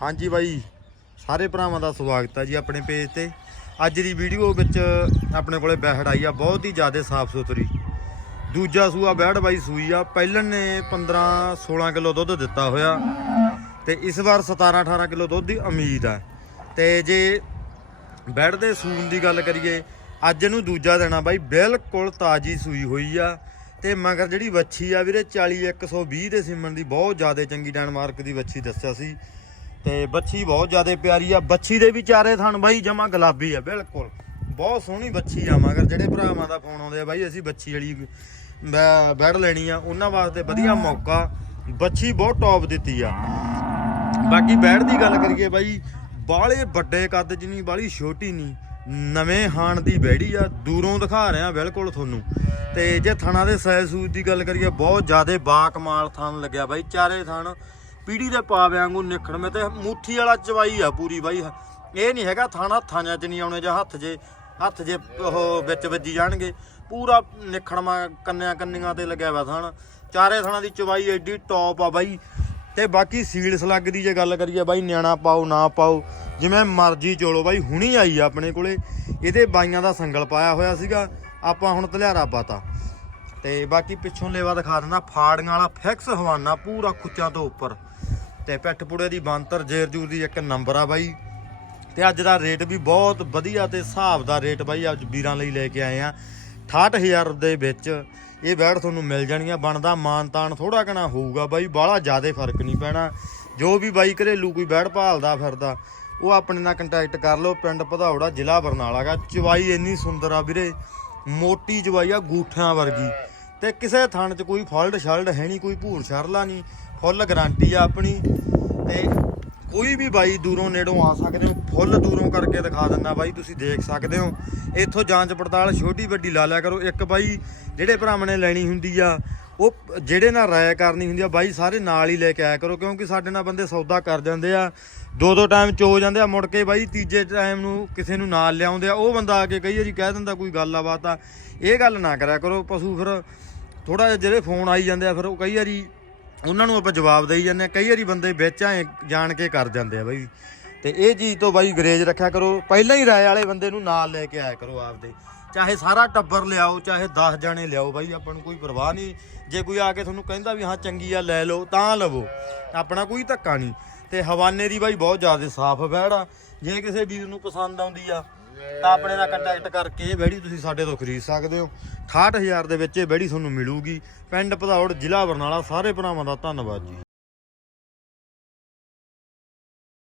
ਹਾਂਜੀ ਬਾਈ, ਸਾਰੇ ਭਰਾਵਾਂ ਦਾ ਸਵਾਗਤ ਹੈ ਜੀ ਆਪਣੇ ਪੇਜ ਤੇ। ਅੱਜ ਦੀ ਵੀਡੀਓ ਵਿੱਚ ਆਪਣੇ ਕੋਲੇ ਬੈਹੜ ਆਈ ਆ, ਬਹੁਤ ਹੀ ਜ਼ਿਆਦਾ ਸਾਫ਼ ਸੁਥਰੀ। ਦੂਜਾ ਸੂਆ ਬੈਹੜ ਬਾਈ ਸੂਈ ਆ ਪਹਿਲਨ ਨੇ 15 16 ਕਿਲੋ ਦੁੱਧ ਦਿੱਤਾ ਹੋਇਆ ਤੇ ਇਸ ਵਾਰ 17 18 ਕਿਲੋ ਦੁੱਧ ਦੀ ਉਮੀਦ ਆ। ਤੇ ਜੇ ਬੈੜ ਦੇ ਸੂਣ ਦੀ ਗੱਲ ਕਰੀਏ, ਅੱਜ ਇਹਨੂੰ ਦੂਜਾ ਦੇਣਾ ਬਾਈ, ਬਿਲਕੁਲ ਤਾਜੀ ਸੂਈ ਹੋਈ ਆ। ਤੇ ਮਗਰ ਜਿਹੜੀ ਵੱਛੀ ਆ ਵੀਰੇ 40 120 ਦੇ ਸਿਮਣ ਦੀ ਬਹੁਤ ਜ਼ਿਆਦਾ ਚੰਗੀ ਡੈਨਮਾਰਕ ਦੀ ਵੱਛੀ ਦੱਸਿਆ ਸੀ। ਤੇ ਬੱਚੀ ਬਹੁਤ ਜ਼ਿਆਦਾ ਪਿਆਰੀ ਆ। ਬੱਚੀ ਦੇ ਵੀ ਚਾਰੇ ਥਣ ਬਾਈ ਜਮਾ ਗੁਲਾਬੀ ਆ ਬਿਲਕੁਲ। ਬਹੁਤ ਸੋਹਣੀ ਬੱਚੀ ਆ ਮਗਰ ਜਿਹੜੇ ਭਰਾਵਾਂ ਦਾ ਫੋਨ ਆਉਂਦੇ ਆ ਬਾਈ ਅਸੀਂ ਬੱਚੀ ਵਾਲੀ ਬੈ- ਬੈੜ ਲੈਣੀ ਆ। ਉਹਨਾਂ ਵਾਸਤੇ ਵਧੀਆ ਮੌਕਾ। ਬੱਚੀ ਬਹੁਤ ਟੌਪ ਦਿੱਤੀ ਆ। ਬਾਕੀ ਬੈੜ ਦੀ ਗੱਲ ਕਰੀਏ ਬਾਈ ਬਾਲੇ ਵੱਡੇ ਕੱਦ ਨਹੀਂ ਬਾਲੀ ਛੋਟੀ ਨਹੀਂ। ਨਵੇਂ ਹਾਣ ਦੀ ਬੈੜੀ ਆ ਦੂਰੋਂ ਦਿਖਾ ਰਿਹਾ ਬਿਲਕੁਲ ਤੁਹਾਨੂੰ। ਤੇ ਜੇ ਥਣਾ ਦੇ ਸਾਈਜ਼ ਸੂਜ ਦੀ ਗੱਲ ਕਰੀਏ ਬਹੁਤ ਜ਼ਿਆਦਾ ਬਾ ਕਮਾਲ ਥਣ ਲੱਗਿਆ ਬਾਈ ਚਾਰੇ ਥਣ। ਪੀੜੀ ਦੇ ਪਾ ਵਾਂਗੂ ਨਿਖੜਵੇਂ ਤੇ ਮੂਠੀ ਵਾਲਾ ਚਵਾਈ ਆ ਪੂਰੀ ਬਾਈ। ਇਹ ਨਹੀਂ ਹੈਗਾ ਥਣ ਹੱਥਾਂ ਚ ਨਹੀਂ ਆਉਣੇ ਜਾਂ ਹੱਥ ਜੇ ਹੱਥ ਜੇ ਉਹ ਵਿੱਚ ਵੱਜੀ ਜਾਣਗੇ। ਪੂਰਾ ਨਿਖੜਮਾ ਕੰਨਿਆਂ ਕੰਨੀਆਂ ਤੇ ਲੱਗਿਆ ਵਾ ਥਣ ਚਾਰੇ ਥਣਾਂ ਦੀ ਚਵਾਈ ਐਡੀ ਟੌਪ ਆ ਬਾਈ। ਤੇ ਬਾਕੀ ਸੀਲ ਸਲੱਗ ਦੀ ਜੇ ਗੱਲ ਕਰੀਏ ਬਾਈ, ਨਿਆਣਾ ਪਾਓ ਨਾ ਪਾਓ, ਜਿਵੇਂ ਮਰਜ਼ੀ ਚੋਲੋ ਬਾਈ, ਹੁਣੀ ਆਈ ਆ ਆਪਣੇ ਕੋਲੇ। ਇਹਦੇ ਬਾਈਆਂ ਦਾ ਸੰਗਲ ਪਾਇਆ ਹੋਇਆ ਸੀਗਾ। ਆਪਾਂ ਹੁਣ ਤਲਿਆਰਾ ਪਾਤਾ। ਤੇ ਬਾਕੀ ਪਿੱਛੋਂ ਲੇਵਾ ਦਿਖਾ ਦਿੰਦਾ, ਫਾੜੀਆਂ ਵਾਲਾ ਫਿਕਸ ਹਵਾਨਾ ਪੂਰਾ ਖੁੱਚਾਂ ਤੋਂ ਉੱਪਰ। ਤੇ ਪਿੱਠ ਪੁੜੇ ਦੀ ਬਾਂਤਰ ਜੇਰ ਜੂਰ ਦੀ ਇੱਕ ਨੰਬਰ ਆ ਬਾਈ। ਤੇ ਅੱਜ ਦਾ ਰੇਟ ਵੀ ਬਹੁਤ ਵਧੀਆ ਤੇ ਹਿਸਾਬ ਦਾ ਰੇਟ ਬਾਈ, ਅੱਜ ਵੀਰਾਂ ਲਈ ਲੈ ਕੇ ਆਏ ਆ। 68000 ਦੇ ਵਿੱਚ ਇਹ ਬੈੜ ਤੁਹਾਨੂੰ ਮਿਲ ਜਾਣੀਆਂ ਬਣਦਾ ਮਾਨ ਤਾਨ ਥੋੜਾ ਕਣਾ ਹੋਊਗਾ ਬਾਈ, ਬਾਹਲਾ ਜ਼ਿਆਦਾ ਫ਼ਰਕ ਨਹੀਂ ਪੈਣਾ। ਜੋ ਵੀ ਬਾਈ ਘਰੇਲੂ ਕੋਈ ਬੈੜ ਭਾਲਦਾ ਫਿਰਦਾ, ਉਹ ਆਪਣੇ ਨਾਲ ਕੰਟੈਕਟ ਕਰ ਲਓ, ਪਿੰਡ ਭਦੌੜਾ ਜ਼ਿਲ੍ਹਾ ਬਰਨਾਲਾ ਗਾ ਚਵਾਈ ਇੰਨੀ ਸੁੰਦਰ ਆ ਵੀਰੇ, ਮੋਟੀ ਚਵਾਈ ਆ, ਗੂਠਿਆਂ ਵਰਗੀ। ਤੇ ਕਿਸੇ ਥਣ 'ਚ ਕੋਈ ਫਾਲਟ ਸ਼ਲਟ ਹੈ ਨਹੀਂ, ਕੋਈ ਭੂਰ ਛਰਲਾ ਨਹੀਂ, ਫੁੱਲ ਗਾਰੰਟੀ ਆ ਆਪਣੀ, ਤੇ ਕੋਈ ਵੀ ਬਾਈ ਦੂਰੋਂ ਨੇੜੋਂ ਆ ਸਕਦੇ ਹੋ, ਫੁੱਲ ਦੂਰੋਂ ਕਰਕੇ ਦਿਖਾ ਦਿੰਦਾ ਬਾਈ, ਤੁਸੀਂ ਦੇਖ ਸਕਦੇ ਹੋ। ਇੱਥੋਂ ਜਾਂਚ ਪੜਤਾਲ ਛੋਟੀ ਵੱਡੀ ਲਾ ਲਿਆ ਕਰੋ, ਇੱਕ ਬਾਈ ਜਿਹੜੇ ਭਰਾਵਾਂ ਨੇ ਲੈਣੀ ਹੁੰਦੀ ਆ, ਉਹ ਜਿਹੜੇ ਨਾਲ ਰਾਇ ਕਰਨੀ ਹੁੰਦੀ ਆ, ਬਾਈ ਸਾਰੇ ਨਾਲ ਹੀ ਲੈ ਕੇ ਆਇਆ ਕਰੋ, ਕਿਉਂਕਿ ਸਾਡੇ ਨਾਲ ਬੰਦੇ ਸੌਦਾ ਕਰ ਜਾਂਦੇ ਆ ਦੋ ਦੋ ਟਾਈਮ ਚੋ ਜਾਂਦੇ ਆ, ਮੁੜ ਕੇ ਬਾਈ ਤੀਜੇ ਟਾਈਮ ਨੂੰ ਕਿਸੇ ਨੂੰ ਨਾਲ ਲਿਆਉਂਦੇ ਆ, ਉਹ ਬੰਦਾ ਆ ਕੇ ਕਈ ਜੀ ਕਹਿ ਦਿੰਦਾ ਕੋਈ ਗੱਲ ਆ ਬਾਤ ਆ, ਇਹ ਗੱਲ ਨਾ ਕਰਿਆ ਕਰੋ, ਪਸ਼ੂ ਫਿਰ ਥੋੜਾ ਜਿਹਾ ਜਿਹੜੇ ਫੋਨ ਆਈ ਜਾਂਦੇ ਆ, ਫਿਰ ਉਹ ਕਈ ਵਾਰੀ ਉਹਨਾਂ ਨੂੰ ਆਪਾਂ ਜਵਾਬ ਦੇਈ ਜਾਂਦੇ ਆ। ਕਈ ਵਾਰੀ ਬੰਦੇ ਵਿੱਚ ਆਏ ਜਾਣ ਕੇ ਕਰ ਜਾਂਦੇ ਆ ਬਾਈ। ਤੇ ਇਹ ਚੀਜ਼ ਤੋਂ ਬਾਈ ਗਰੇਜ ਰੱਖਿਆ ਕਰੋ। ਪਹਿਲਾਂ ਹੀ ਰਾਏ ਵਾਲੇ ਬੰਦੇ ਨੂੰ ਨਾਲ ਲੈ ਕੇ ਆਇਆ ਕਰੋ ਆਪਦੇ। ਚਾਹੇ ਸਾਰਾ ਟੱਬਰ ਲਿਆਓ, ਚਾਹੇ 10 ਜਣੇ ਲਿਆਓ ਬਾਈ, ਆਪਾਂ ਨੂੰ ਕੋਈ ਪਰਵਾਹ ਨਹੀਂ। ਜੇ ਕੋਈ ਆ ਕੇ ਤੁਹਾਨੂੰ ਕਹਿੰਦਾ ਵੀ ਹਾਂ ਚੰਗੀ ਆ, ਲੈ ਲਓ, ਤਾਂ ਲਵੋ। ਆਪਣਾ ਕੋਈ ਧੱਕਾ ਨਹੀਂ। ਤੇ ਹਵਾਨੇ ਦੀ ਬਾਈ ਬਹੁਤ ਜ਼ਿਆਦਾ ਸਾਫ਼ ਬੈੜ ਆ। ਜੇ ਕਿਸੇ ਵੀਰ ਨੂੰ ਪਸੰਦ ਆਉਂਦੀ ਆ ਤਾਂ ਆਪਣੇ ਨਾਲ ਕੰਟੈਕਟ ਕਰਕੇ ਇਹ ਬੈੜੀ ਤੁਸੀਂ ਸਾਡੇ ਤੋਂ ਖਰੀਦ ਸਕਦੇ ਹੋ। 68000 ਦੇ ਵਿੱਚ ਇਹ ਬੈੜੀ ਤੁਹਾਨੂੰ ਮਿਲੂਗੀ। ਪਿੰਡ ਭਦੌੜ, ਜ਼ਿਲ੍ਹਾ ਬਰਨਾਲਾ, ਸਾਰੇ ਭਰਾਵਾਂ ਦਾ ਧੰਨਵਾਦ ਜੀ।